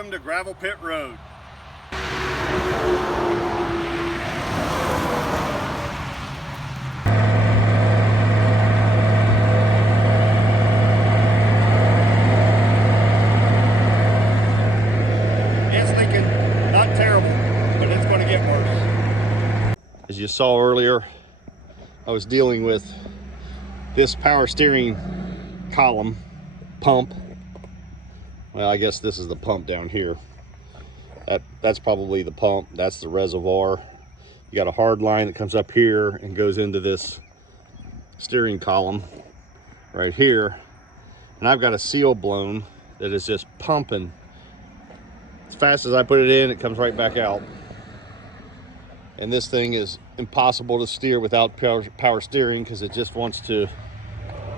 Welcome to Gravel Pit Road. It's leaking, not terrible, but it's going to get worse. As you saw earlier, I was dealing with this power steering column pump. Well, I guess this is the pump down here. That's probably the pump. That's the reservoir. You got a hard line that comes up here and goes into this steering column right here. And I've got a seal blown that is just pumping. As fast as I put it in, it comes right back out. And this thing is impossible to steer without power steering because it just wants to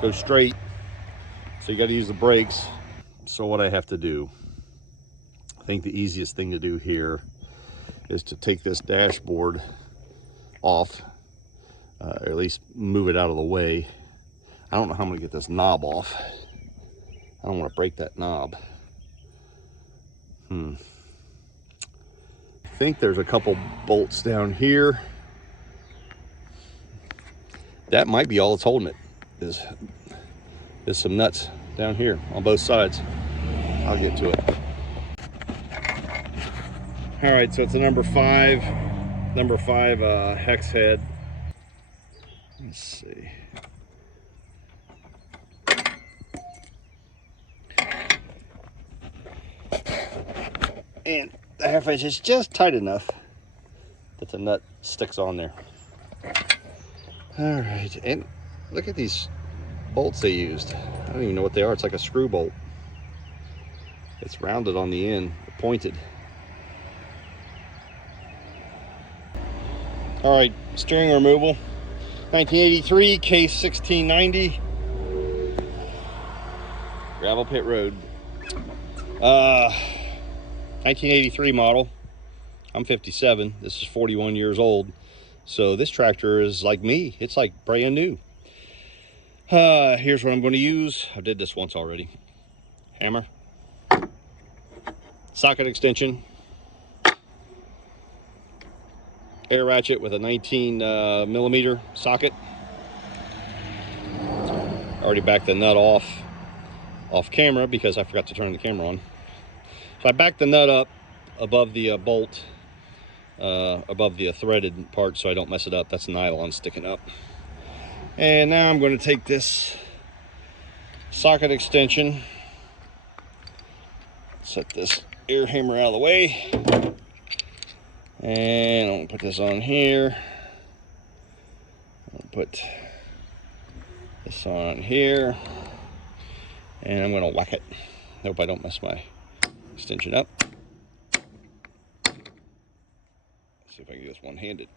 go straight. So you got to use the brakes. So what I have to do, I think the easiest thing to do here is to take this dashboard off, or at least move it out of the way. I don't know how I'm gonna get this knob off. I don't want to break that knob. I think there's a couple bolts down here. That might be all that's holding it, is some nuts down here on both sides. I'll get to it. All right, so it's a number five hex head. Let's see. And the half inch is just tight enough that the nut sticks on there. All right, and look at these bolts they used. I don't even know what they are. It's like a screw bolt. It's rounded on the end, pointed. All right, steering removal. 1983 case 1690. Gravel Pit Road. 1983 model. I'm 57. This is 41 years old. So this tractor is like me. It's like brand new. Here's what I'm going to use. I did this once already. Hammer. Socket extension. Air ratchet with a 19 millimeter socket. Already backed the nut off camera because I forgot to turn the camera on. So I backed the nut up above the bolt, above the threaded part so I don't mess it up. That's nylon sticking up. And now I'm going to take this socket extension, set this air hammer out of the way, and I'm going to put this on here. I'll put this on here, and I'm going to whack it. Hope I don't mess my extension up. Let's see if I can do this one-handed.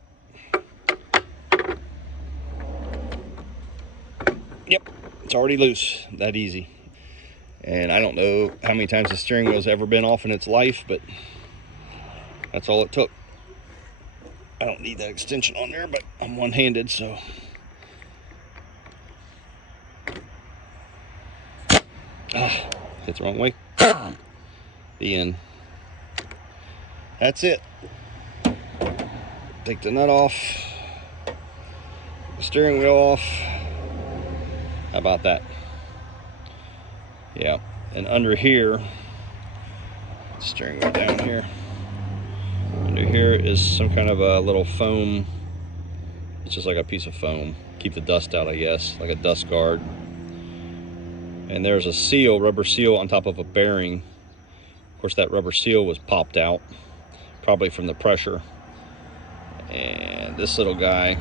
Yep, it's already loose, that easy. And I don't know how many times the steering wheel's ever been off in its life, but that's all it took. I don't need that extension on there, but I'm one-handed, so. Hit the wrong way. The end. That's it. Take the nut off, the steering wheel off. How about that? Yeah, and under here, steering wheel down here. Under here is some kind of a little foam. It's just like a piece of foam. Keep the dust out, I guess, like a dust guard. And there's a seal, rubber seal on top of a bearing. Of course, that rubber seal was popped out, probably from the pressure. And this little guy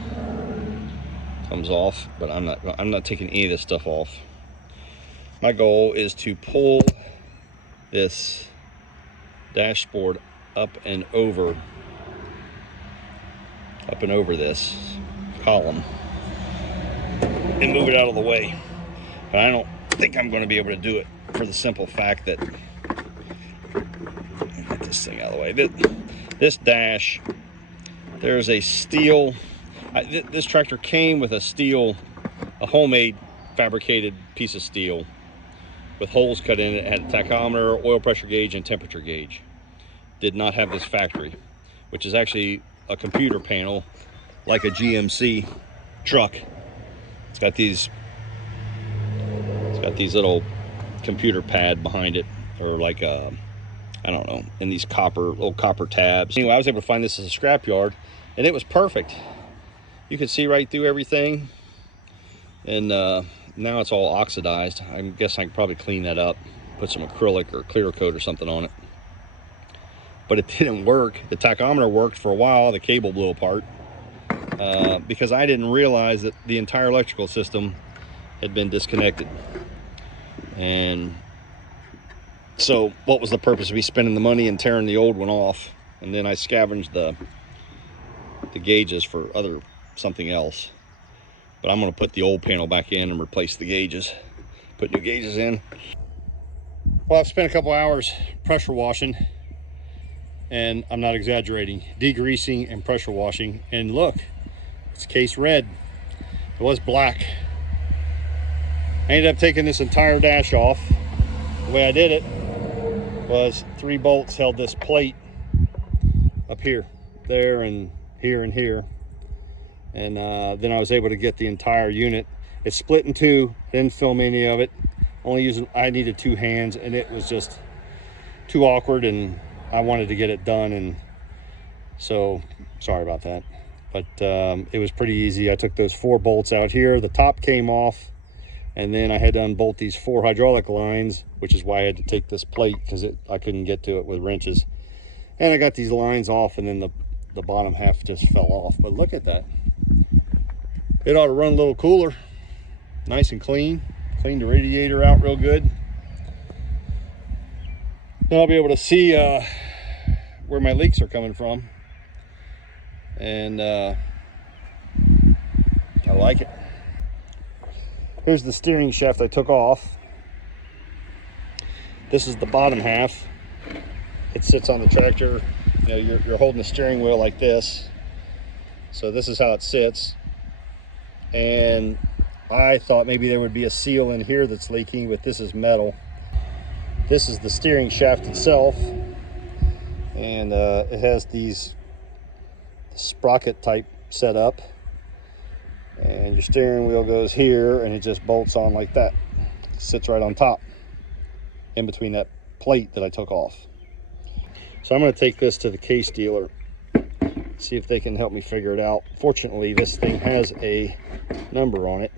comes off, but I'm not taking any of this stuff off. My goal is to pull this dashboard up and over this column and move it out of the way. But I don't think I'm going to be able to do it for the simple fact that, get this thing out of the way. This dash, there's a steel, this tractor came with a homemade fabricated piece of steel with holes cut in it. It had a tachometer, oil pressure gauge, and temperature gauge. Did not have this factory, which is actually a computer panel like a GMC truck. It's got these little computer pad behind it, or like I don't know, and these little copper tabs. Anyway, I was able to find this as a scrapyard, and it was perfect. You could see right through everything, and now it's all oxidized. I guess I can probably clean that up, put some acrylic or clear coat or something on it. But it didn't work. The tachometer worked for a while. The cable blew apart because I didn't realize that the entire electrical system had been disconnected. And so what was the purpose of me spending the money and tearing the old one off? And then I scavenged the gauges for something else. But I'm going to put the old panel back in and replace the gauges, put new gauges in. Well, I've spent a couple hours pressure washing, and I'm not exaggerating, degreasing and pressure washing, and look, it's case red. It was black. I ended up taking this entire dash off. The way I did it was 3 bolts held this plate up here, there, and here, and here. And then I was able to get the entire unit. It's split in 2, didn't film any of it. I needed 2 hands, and it was just too awkward, and I wanted to get it done, and so sorry about that. But it was pretty easy. I took those 4 bolts out here. The top came off, and then I had to unbolt these 4 hydraulic lines, which is why I had to take this plate, because I couldn't get to it with wrenches. And I got these lines off, and then the bottom half just fell off. But look at that. It ought to run a little cooler. Nice and clean. Cleaned the radiator out real good. Now I'll be able to see where my leaks are coming from. And I like it. Here's the steering shaft I took off. This is the bottom half. It sits on the tractor. You know, you're holding the steering wheel like this. So this is how it sits. And I thought maybe there would be a seal in here that's leaking, but this is metal. This is the steering shaft itself. And it has these sprocket type setup. And your steering wheel goes here, and it just bolts on like that. It sits right on top, in between that plate that I took off. So I'm going to take this to the case dealer, see if they can help me figure it out. Fortunately, this thing has a number on it.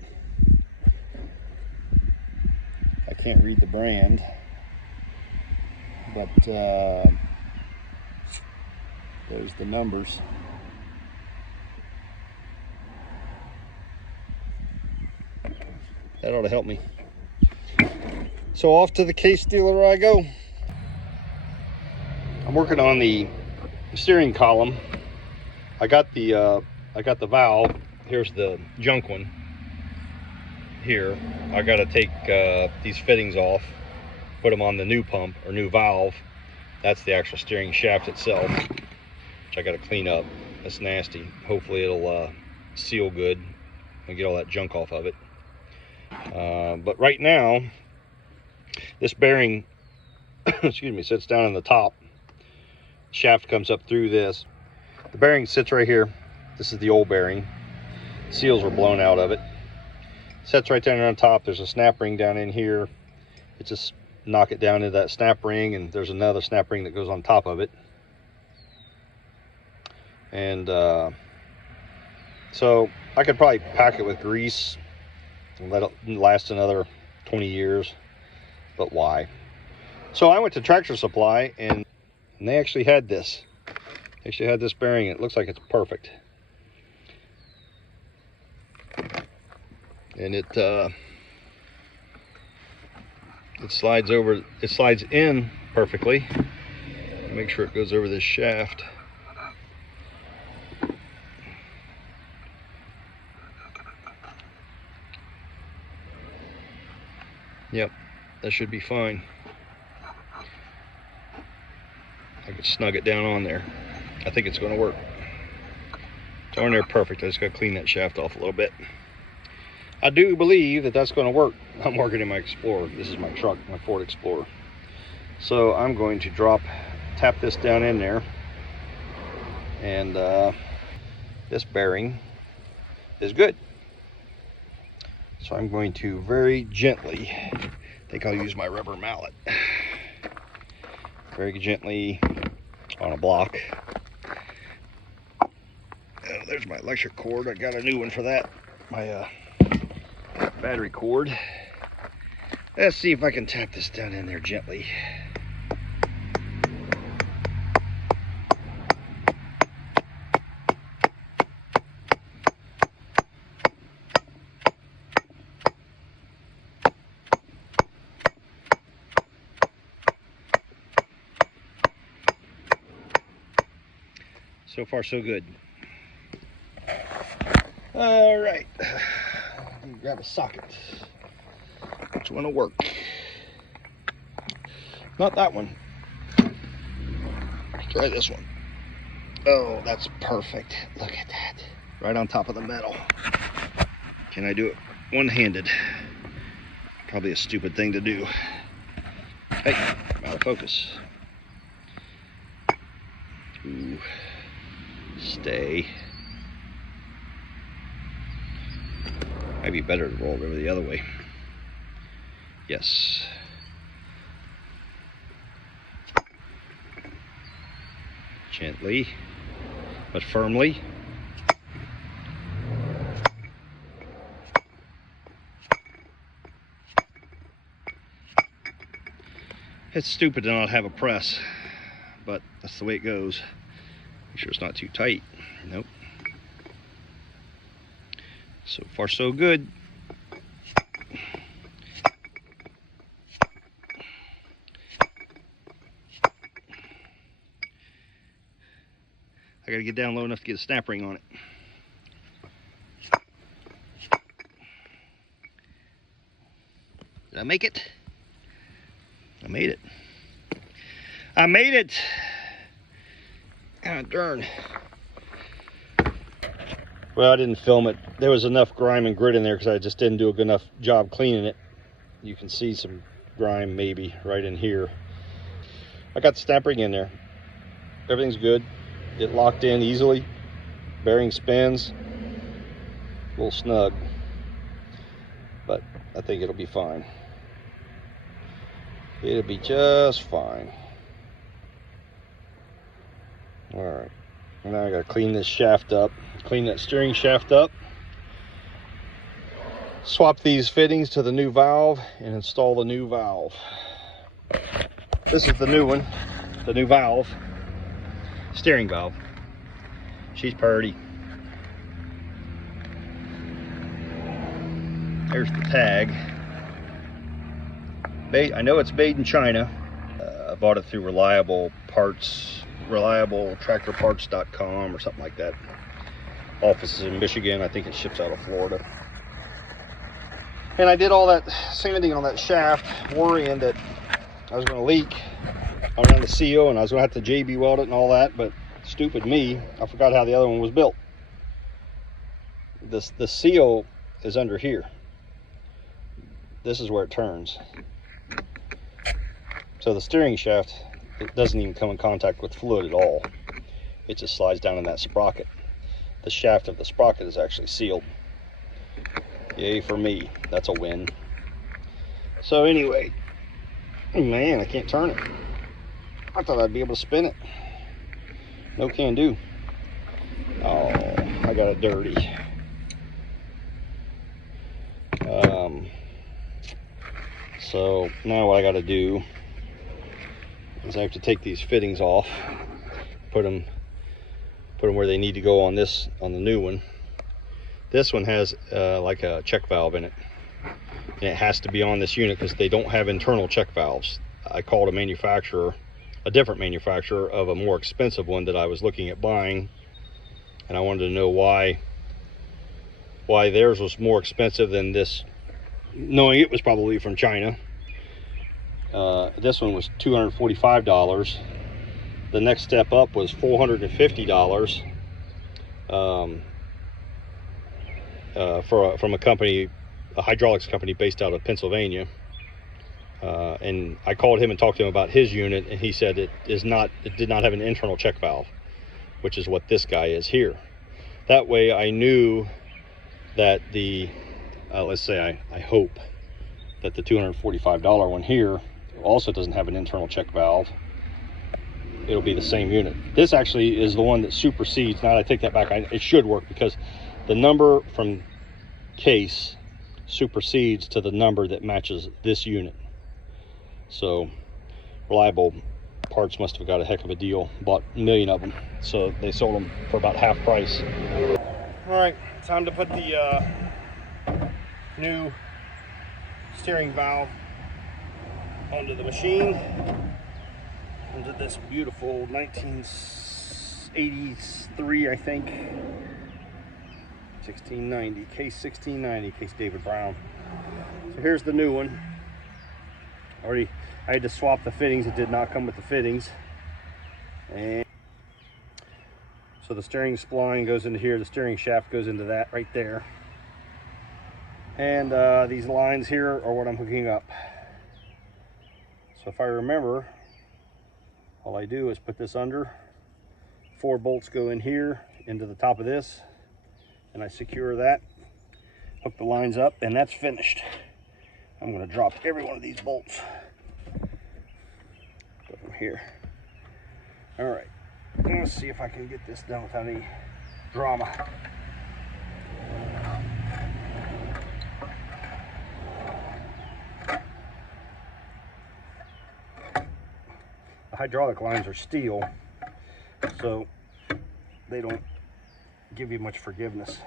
I can't read the brand, but there's the numbers. That ought to help me. So off to the case dealer I go. I'm working on the steering column. I got the valve. Here's the junk one. Here, I got to take these fittings off, put them on the new pump or new valve. That's the actual steering shaft itself, which I got to clean up. That's nasty. Hopefully it'll seal good and get all that junk off of it. But right now, this bearing, excuse me, sits down in the top. Shaft comes up through this. The bearing sits right here. This is the old bearing. Seals were blown out of it. Sits right down on top. There's a snap ring down in here. It just knock it down into that snap ring, and there's another snap ring that goes on top of it. And so I could probably pack it with grease and let it last another 20 years, but why? So I went to Tractor Supply, and they actually had this. They actually had this bearing. It looks like it's perfect. And it slides over, it slides in perfectly. Make sure it goes over this shaft. Yep, that should be fine. I can snug it down on there. I think it's going to work. It's on there perfect. I just got to clean that shaft off a little bit. I do believe that that's going to work. I'm working in my Explorer. This is my truck, my Ford Explorer. So I'm going to tap this down in there, and this bearing is good. So I'm going to very gently, I think I'll use my rubber mallet, very gently on a block. Oh, there's my electric cord. I got a new one for that. My battery cord. Let's see if I can tap this down in there gently. So far, so good. All right, grab a socket. Which one will work? Not that one. Try this one. Oh, that's perfect. Look at that. Right on top of the metal. Can I do it one-handed? Probably a stupid thing to do. Hey, I'm out of focus. Ooh. Stay. Might be better to roll it over the other way. Yes. Gently, but firmly. It's stupid to not have a press, but that's the way it goes. Make sure it's not too tight. Nope. So far, so good. I gotta get down low enough to get a snap ring on it. Did I make it? I made it. I made it! Ah, darn. Well, I didn't film it. There was enough grime and grit in there because I just didn't do a good enough job cleaning it. You can see some grime maybe right in here. I got the snap ring in there. Everything's good. It locked in easily. Bearing spins. A little snug. But I think it'll be fine. It'll be just fine. Alright. Now I gotta clean this shaft up. Clean that steering shaft up. Swap these fittings to the new valve and install the new valve. This is the new one. The new valve. Steering valve. She's purty. There's the tag. I know it's made in China. I bought it through reliable tractorparts.com or something like that. Office is in Michigan. I think it ships out of Florida. And I did all that sanding on that shaft, worrying that I was going to leak around the seal and I was going to have to JB weld it and all that, but stupid me, I forgot how the other one was built. The seal is under here. This is where it turns. So the steering shaft, it doesn't even come in contact with fluid at all. It just slides down in that sprocket. The shaft of the sprocket is actually sealed. Yay for me. That's a win. So anyway, man, I can't turn it. I thought I'd be able to spin it. No can do. Oh, I got it dirty. So now what I got to do is I have to take these fittings off, put them where they need to go on the new one. This one has like a check valve in it, and it has to be on this unit because they don't have internal check valves. I called a different manufacturer of a more expensive one that I was looking at buying, and I wanted to know why theirs was more expensive than this, knowing it was probably from China. This one was $245. The next step up was $450 from a company a hydraulics company based out of Pennsylvania. And I called him and talked to him about his unit, and he said it did not have an internal check valve, which is what this guy is here. That way I knew that the, let's say I hope that the $245 one here also doesn't have an internal check valve. It'll be the same unit. This actually is the one that supersedes. Now I take that back, it should work, because the number from case supersedes to the number that matches this unit. So Reliable Parts must have got a heck of a deal, bought a million of them, so they sold them for about half price. All right, time to put the new steering valve onto the machine, into this beautiful 1983, I think, 1690, case 1690, case David Brown. So here's the new one. I had to swap the fittings. It did not come with the fittings. And so the steering spline goes into here, the steering shaft goes into that right there. And these lines here are what I'm hooking up. So if I remember, all I do is put this under, 4 bolts go in here into the top of this, and I secure that, hook the lines up, and that's finished. I'm going to drop every one of these bolts. Put them here. All right, let's see if I can get this done without any drama. The hydraulic lines are steel, so they don't give you much forgiveness.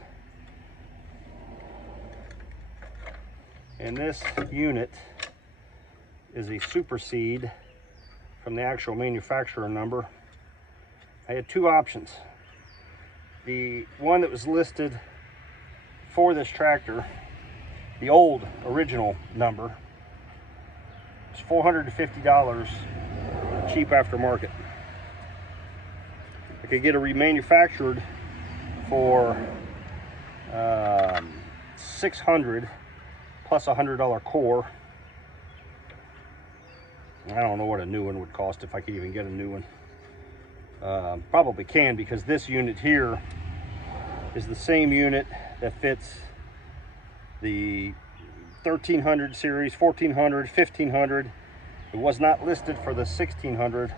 And this unit is a supersede from the actual manufacturer number. I had 2 options. The one that was listed for this tractor, the old original number, was $450 cheap aftermarket. I could get a remanufactured for $600 plus $100 core. I don't know what a new one would cost, if I could even get a new one. Probably can, because this unit here is the same unit that fits the 1300 series, 1400, 1500. It was not listed for the 1600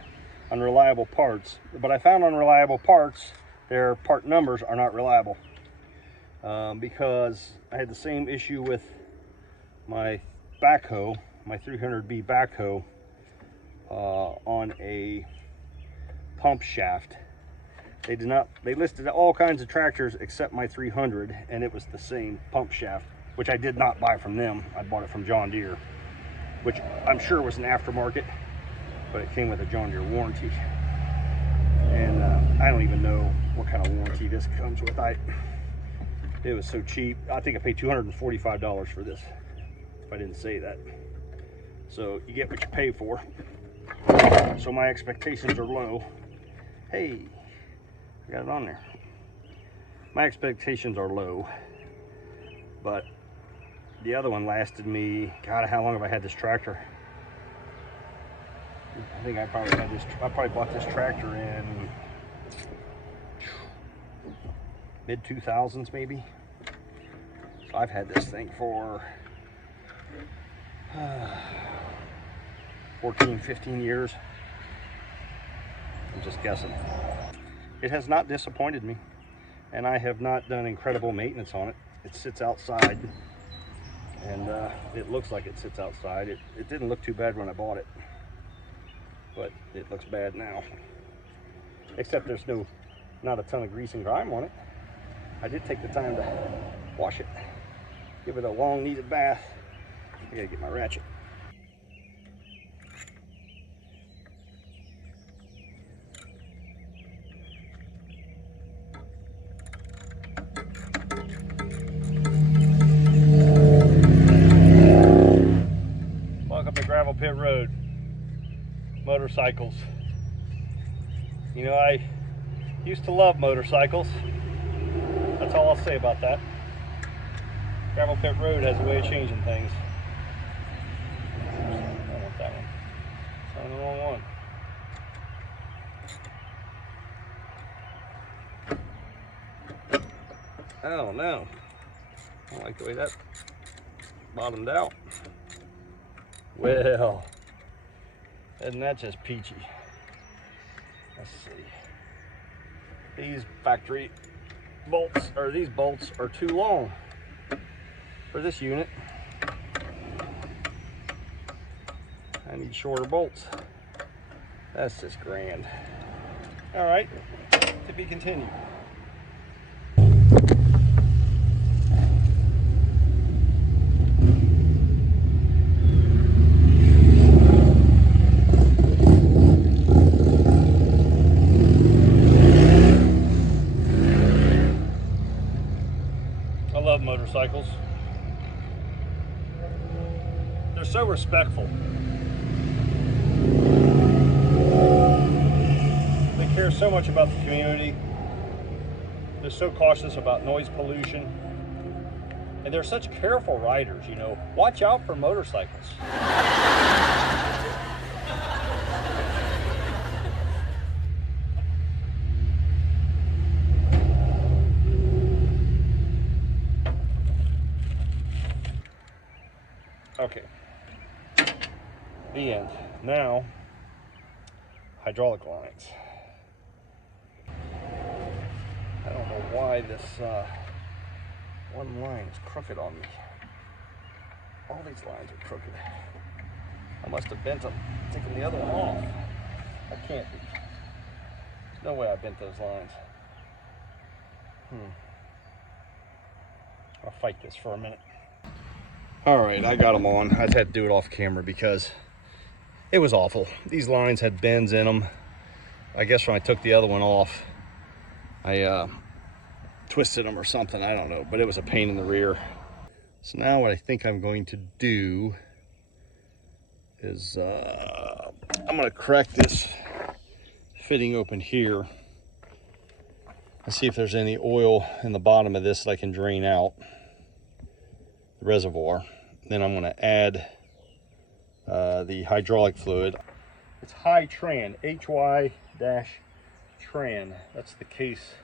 on Reliable Parts, but I found on Reliable Parts their part numbers are not reliable, because I had the same issue with my backhoe, my 300B backhoe, on a pump shaft. They listed all kinds of tractors except my 300, and it was the same pump shaft, which I did not buy from them. I bought it from John Deere, which I'm sure was an aftermarket, but it came with a John Deere warranty. And I don't even know what kind of warranty this comes with. It was so cheap. I think I paid $245 for this, if I didn't say that. So you get what you pay for. So my expectations are low. Hey, I got it on there. My expectations are low, but the other one lasted me, God, how long have I had this tractor? I think I probably bought this tractor in mid 2000s maybe. So I've had this thing for 14, 15 years. I'm just guessing. It has not disappointed me, and I have not done incredible maintenance on it. It sits outside, and it looks like it sits outside. It didn't look too bad when I bought it, but it looks bad now. Except there's not a ton of grease and grime on it. I did take the time to wash it, give it a long needed bath. I gotta get my ratchet. Welcome to Gravel Pit Road. Motorcycles. You know, I used to love motorcycles. That's all I'll say about that. Gravel pit road has a way of changing things. I want that one. It's on the wrong one. Oh no. I don't like the way that bottomed out. Well, isn't that just peachy? Let's see. These factory bolts, or these bolts, are too long for this unit. I need shorter bolts. That's just grand. All right, to be continued. I love motorcycles. They're so respectful. They care so much about the community. They're so cautious about noise pollution. And they're such careful riders, you know. Watch out for motorcycles. Okay, the end. Now, hydraulic lines. I don't know why this one line is crooked on me. All these lines are crooked. I must have bent them, taken the other one off. That can't be. There's no way I bent those lines. I'll fight this for a minute. All right, I got them on. I just had to do it off camera because it was awful. These lines had bends in them. I guess when I took the other one off, I twisted them or something. I don't know, but it was a pain in the rear. So now what I think I'm going to do is I'm going to crack this fitting open here and see if there's any oil in the bottom of this that I can drain out the reservoir. Then I'm going to add the hydraulic fluid. It's Hy-Tran, HY-Tran. That's the Case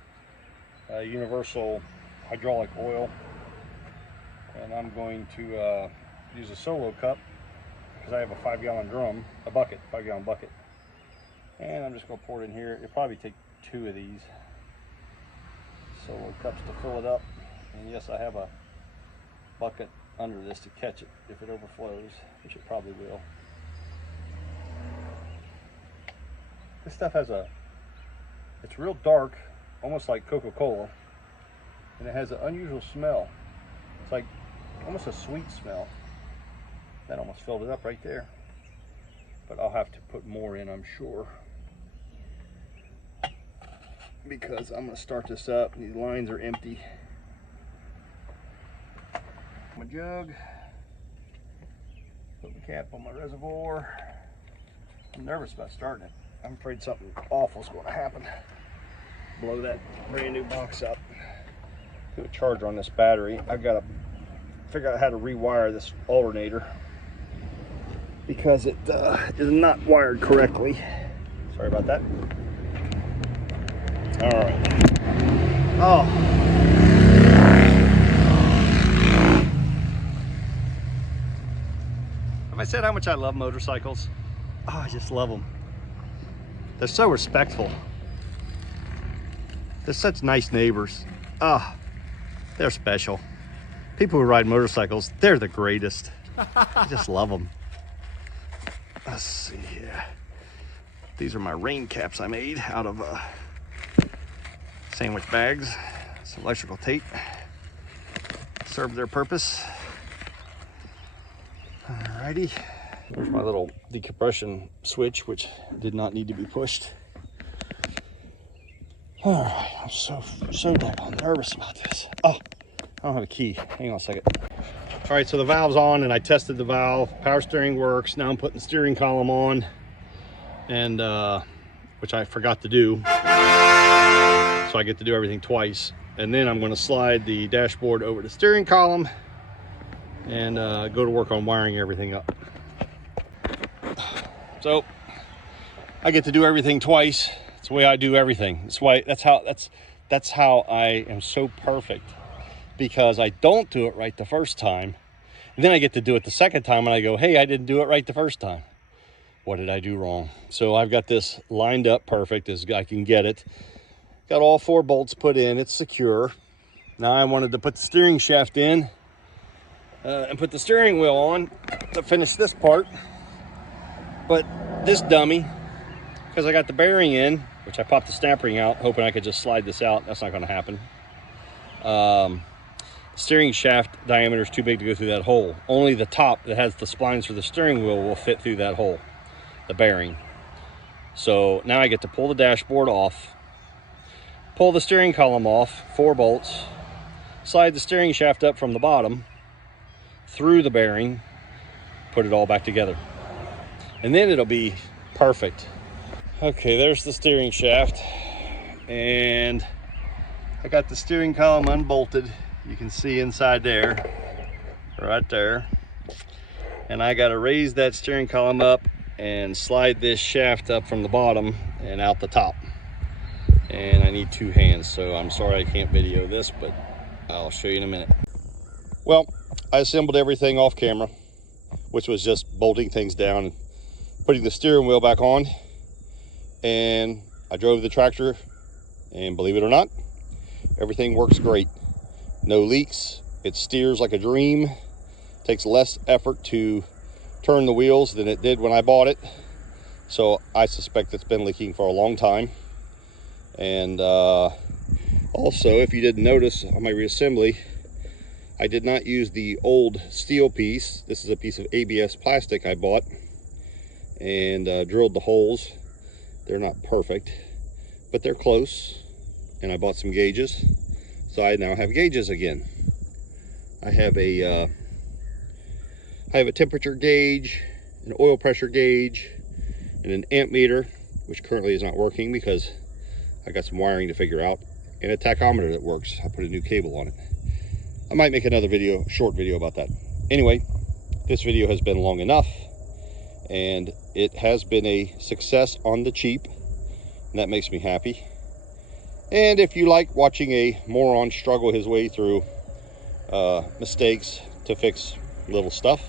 universal hydraulic oil. And I'm going to use a solo cup because I have a 5-gallon drum, a bucket, 5-gallon bucket. And I'm just going to pour it in here. It'll probably take 2 of these solo cups to fill it up. And yes, I have a bucket under this to catch it if it overflows, which it probably will. This stuff has it's real dark, almost like Coca-Cola, and it has an unusual smell. It's like almost a sweet smell. That almost filled it up right there. But I'll have to put more in, I'm sure, because I'm going to start this up and these lines are empty. My jug, put the cap on my reservoir. I'm nervous about starting it. I'm afraid something awful is going to happen. Blow that brand new box up. Do a charger on this battery. I've got to figure out how to rewire this alternator because it is not wired correctly. Sorry about that. All right. Oh. Have I said how much I love motorcycles? Oh, I just love them. They're so respectful. They're such nice neighbors. Ah, they're special. People who ride motorcycles, they're the greatest. I just love them. Let's see here. These are my rain caps I made out of sandwich bags. It's electrical tape. Serve their purpose. Alrighty. There's my little decompression switch, which did not need to be pushed. All right, I'm so daggone nervous about this. Oh, I don't have a key. Hang on a second. All right, so the valve's on and I tested the valve. Power steering works. Now I'm putting the steering column on, and which I forgot to do. So I get to do everything twice. And then I'm going to slide the dashboard over the steering column and go to work on wiring everything up. So I get to do everything twice. It's the way I do everything. That's how I am so perfect, because I don't do it right the first time, and then I get to do it the second time and I go, hey, I didn't do it right the first time. What did I do wrong? So I've got this lined up perfect as I can get it. Got all 4 bolts put in. It's secure. Now I wanted to put the steering shaft in and put the steering wheel on to finish this part. But this dummy, because I got the bearing in, which I popped the snap ring out, hoping I could just slide this out. That's not going to happen. Steering shaft diameter is too big to go through that hole. Only the top that has the splines for the steering wheel will fit through that hole, the bearing. So now I get to pull the dashboard off, pull the steering column off, 4 bolts, slide the steering shaft up from the bottom through the bearing, put it all back together, and then it'll be perfect. Okay, there's the steering shaft, and I got the steering column unbolted. You can see inside there, right there. And I got to raise that steering column up and slide this shaft up from the bottom and out the top. And I need 2 hands, so I'm sorry I can't video this, but I'll show you in a minute. Well, I assembled everything off camera, which was just bolting things down and putting the steering wheel back on. And I drove the tractor, and believe it or not, everything works great. No leaks. It steers like a dream. Takes less effort to turn the wheels than it did when I bought it. So I suspect it's been leaking for a long time. And also, if you didn't notice on my reassembly, I did not use the old steel piece. This is a piece of ABS plastic I bought and drilled the holes. They're not perfect, but they're close. And I bought some gauges, so I now have gauges again. I have a temperature gauge, an oil pressure gauge, and an amp meter, which currently is not working because I got some wiring to figure out, and a tachometer that works. I put a new cable on it. I might make another video, short video about that. Anyway, this video has been long enough, and it has been a success on the cheap, and that makes me happy. And if you like watching a moron struggle his way through mistakes to fix little stuff,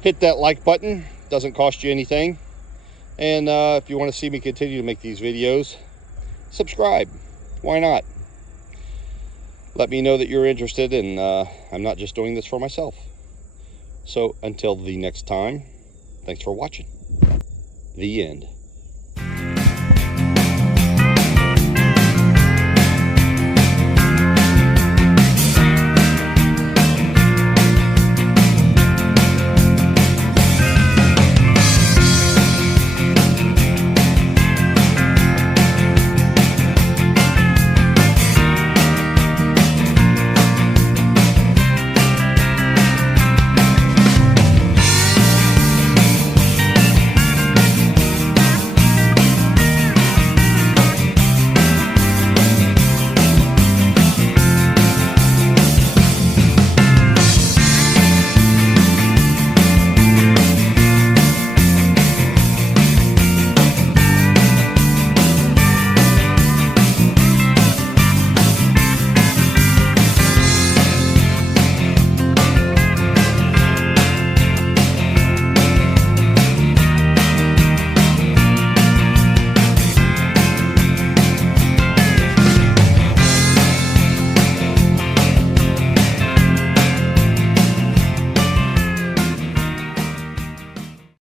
hit that like button. Doesn't cost you anything. And if you want to see me continue to make these videos, subscribe. Why not? Let me know that you're interested, and I'm not just doing this for myself. So until the next time, thanks for watching. The end.